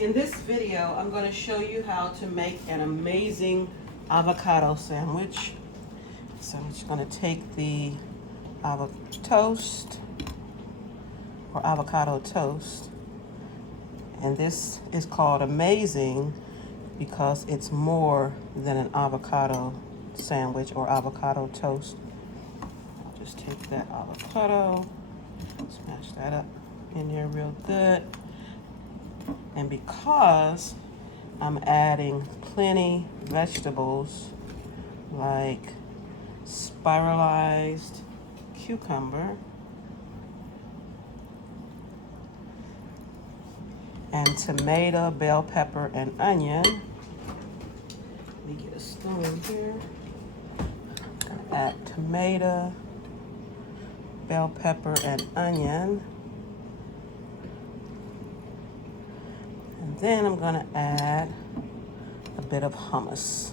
In this video, I'm going to show you how to make an amazing avocado sandwich. So I'm just going to take the avocado toast, and this is called amazing because it's more than an avocado sandwich or avocado toast. I'll just take that avocado, smash that up in there real good. And because I'm adding plenty vegetables like spiralized cucumber and tomato, bell pepper, and onion. Let me get a spoon here. I'm gonna add tomato, bell pepper, and onion. And then I'm gonna add a bit of hummus.